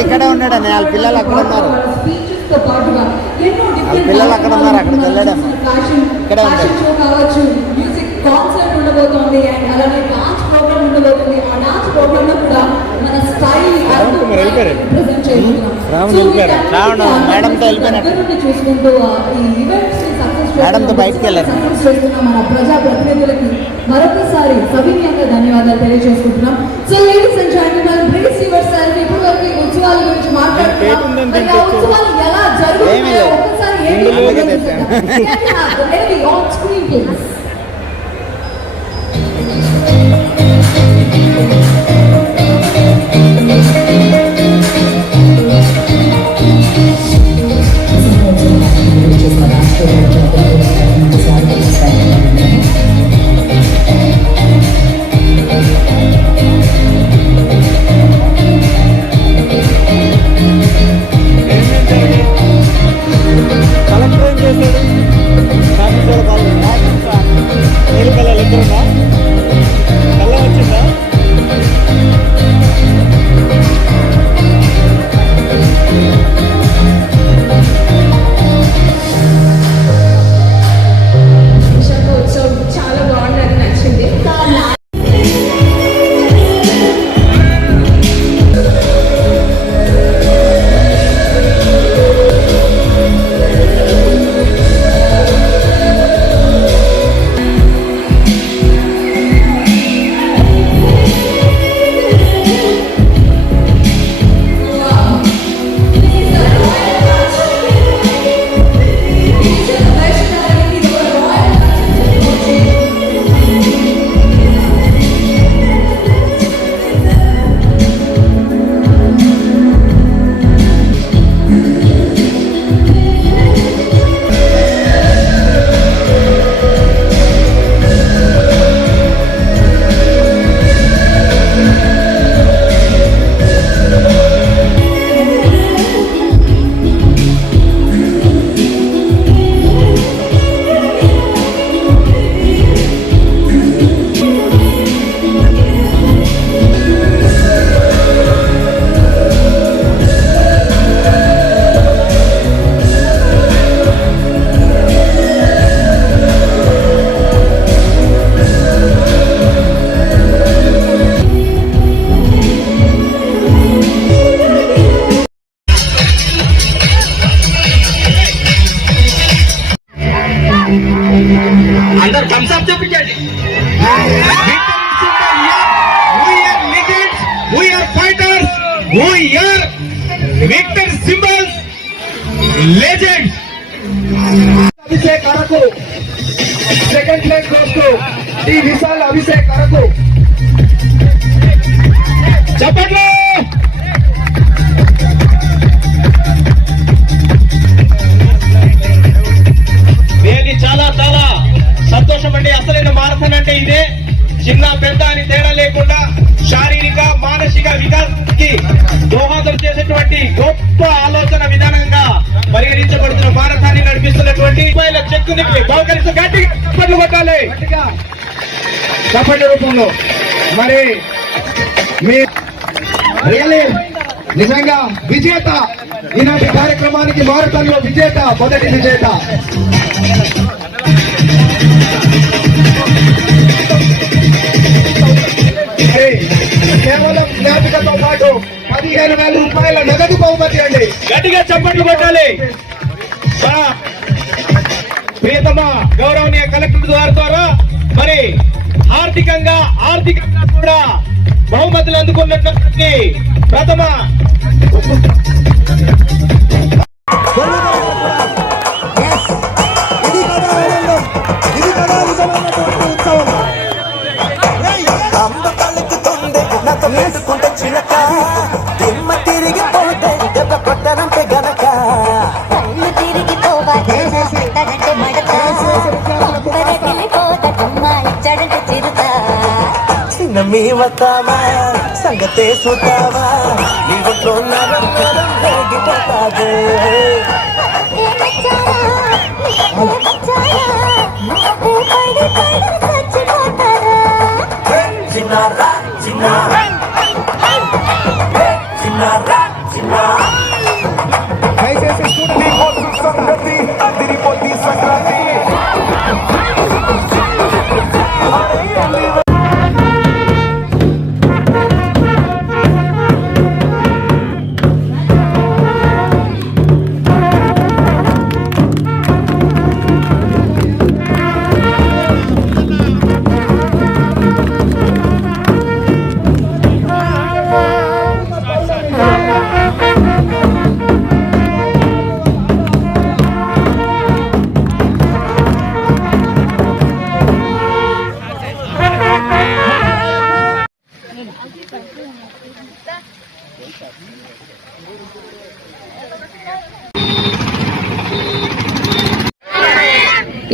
ఇక్కడే ఉన్నాడండి వాళ్ళ పిల్లలు అక్కడ ఉన్నారు వాళ్ళ పిల్లలు అక్కడ ఉన్నారు అక్కడికి వెళ్ళాడమ్మ ఇక్కడే ఉంటాడు కాన్సర్ట్ మేడంతో వెళ్ళిపోయినట్టు మేడంతో బయటకు వెళ్ళారు మరొకసారి సవినీయంగా ధన్యవాదాలు తెలియజేసుకుంటున్నాం కంటెంట్ ఏమీ లేదు. ముందుగా తెచ్చాను second place goes the Vishal Abhishek Araku చప్పట్లు చాలా చాలా సంతోషం అండి. అసలైన మారథాన్ అంటే ఇదే. చిన్న పెద్ద అని తేడా లేకుండా శారీరక మానసిక వికాసానికి దోహదం చేసేటువంటి గొప్ప ఆలోచన విధానంగా చెక్కుని బహుకరిస్తూ గట్టిగా చప్పట్లు కొట్టాలి. రూపంలో. మరి మీ రియలీ నిజంగా విజేత. ఈనాటి కార్యక్రమానికి మారతంలో విజేత మొదటి విజేత. కేవలం జ్ఞాపికతో పాటు పదిహేను వేల రూపాయల నగదు బహుమతి అండి. గట్టిగా చప్పట్లు కొట్టాలి. ప్రియతమ గౌరవనీయ కలెక్టర్ గారి ద్వారా మరి ఆర్థికంగా ఆర్థికంగా కూడా బహుమతులు అందుకున్నటువంటి ప్రథమ చిన్న మీ వస్తావా సంగతే చూస్తావా నీ ఒంట్లో నరం నరం రేగిపోతాదే చిన్నారా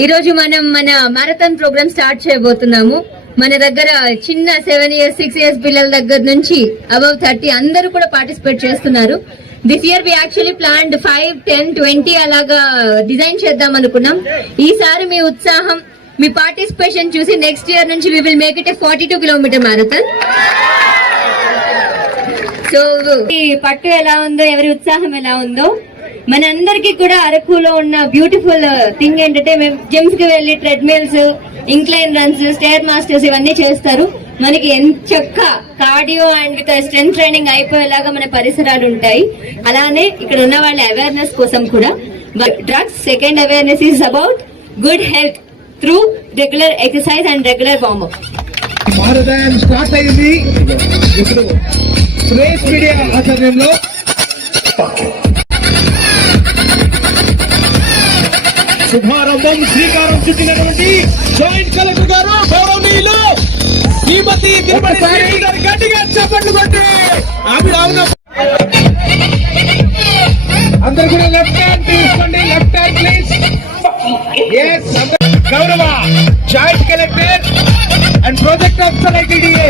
ఈ రోజు మనం మన మారథాన్ ప్రోగ్రామ్ స్టార్ట్ చేయబోతున్నాము. మన దగ్గర చిన్న సెవెన్ ఇయర్స్ సిక్స్ ఇయర్స్ పిల్లల దగ్గర నుంచి అబౌవ్ థర్టీ అందరూ కూడా పార్టిసిపేట్ చేస్తున్నారు. This year we actually plan five ten twenty అలాగా డిజైన్ చేద్దాం అనుకున్నాం. ఈసారి మీ ఉత్సాహం మీ పార్టిసిపేషన్ చూసి నెక్స్ట్ ఇయర్ నుంచి we will make it a forty two kilometre marathon so ఈ పట్టు ఎలా ఉందో ఎవరి ఉత్సాహం ఎలా ఉందో మనందరికీ కూడా అరకులో ఉన్న బ్యూటిఫుల్ థింగ్ ఏంటంటే మేము జిమ్స్కి వెళ్ళి treadmills incline runs stair masters ఇవన్నీ చేస్తారు. మనకి ఎంత చక్క cardio and with strength training అయిపోయేలాగా మన పరిసరాలు ఉంటాయి. అలానే ఇక్కడ ఉన్న వాళ్ళ అవేర్నెస్ కోసం కూడా. Drugs second awareness is about good health through regular exercise and regular warm up marathon start అయింది. ఇప్పుడు ప్రేస్ మీడియా ఆధ్వర్యంలో శుభారంభం శ్రీకారం చుట్టినటువంటి జాయింట్ కలెక్టర్ గారు గౌరవనీయులు శ్రీమతి తిరుపతి గట్టిగా చప్పట్లు కొట్టి. ఆవిడ అవున అందరు కూడా లెఫ్ట్ హ్యాండ్ తీసుకోండి లెఫ్ట్ హ్యాండ్ ప్లీజ్ గౌరవ joint collector and project officer ITDA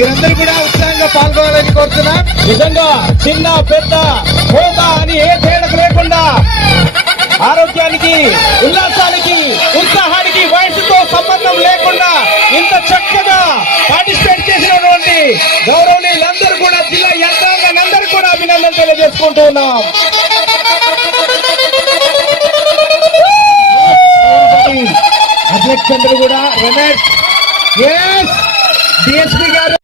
మీరందరూ కూడా ఉత్సాహంగా పాల్గొనాలని కోరుతున్నా. నిజంగా చిన్న పెద్ద హోదా అని ఏ తేడా లేకుండా ఆరోగ్యానికి ఉల్లాసానికి ఉత్సాహానికి వయసుతో సంబంధం లేకుండా ఇంత చక్కగా పార్టిసిపేట్ చేసినటువంటి గౌరవనీయులందరూ కూడా జిల్లా యంత్రాంగానందరూ కూడా అభినందన తెలియజేసుకుంటూ ఉన్నాం. అధ్యక్షులు కూడా రమేష్ ఎస్ డిఎస్పీ గారు.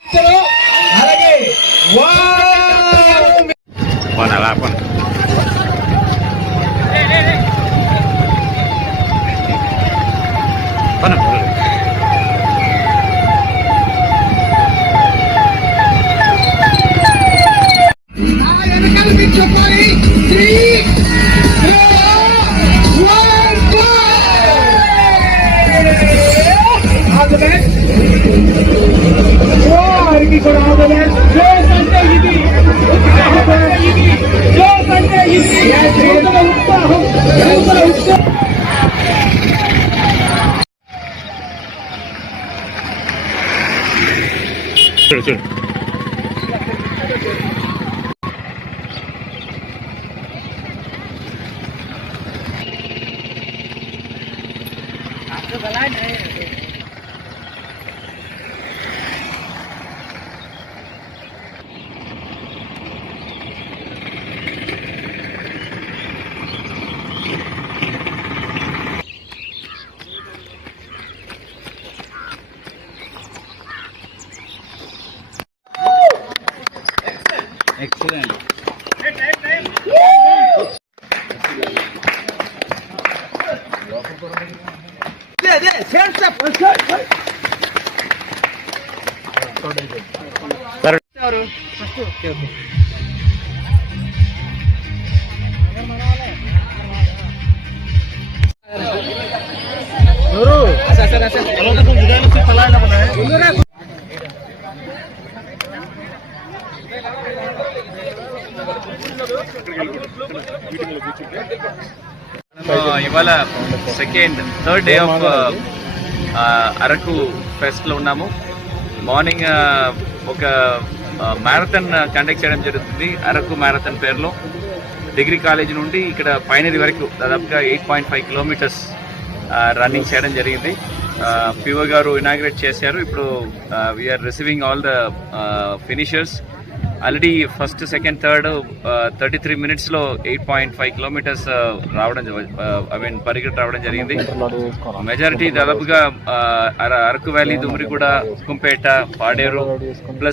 ശരി the Belanda. एक्सीलेंट दे दे सर और फ़र्स्ट ओके से चलाना बना है। ఇవాళ second third day of Araku ఫెస్ట్లో ఉన్నాము. మార్నింగ్ uh, ఒక uh, మ్యారథాన్ కండక్ట్ uh, చేయడం జరుగుతుంది. అరకు మ్యారథాన్ పేరులో. డిగ్రీ కాలేజ్ నుండి ఇక్కడ పైనది వరకు దాదాపుగా eight point five kilometres running చేయడం జరిగింది. పిఓ గారు ఇనాగ్రేట్ చేశారు. ఇప్పుడు we're receiving all the finishers already first second third thirty three మినిట్స్లో ఎయిట్ పాయింట్ ఫైవ్ కిలోమీటర్స్ రావడం ఐ మీన్ పరిగెట్ రావడం జరిగింది. మెజారిటీ దాదాపుగా uh, Araku valley Dumriguda Kumpeta Paderu plus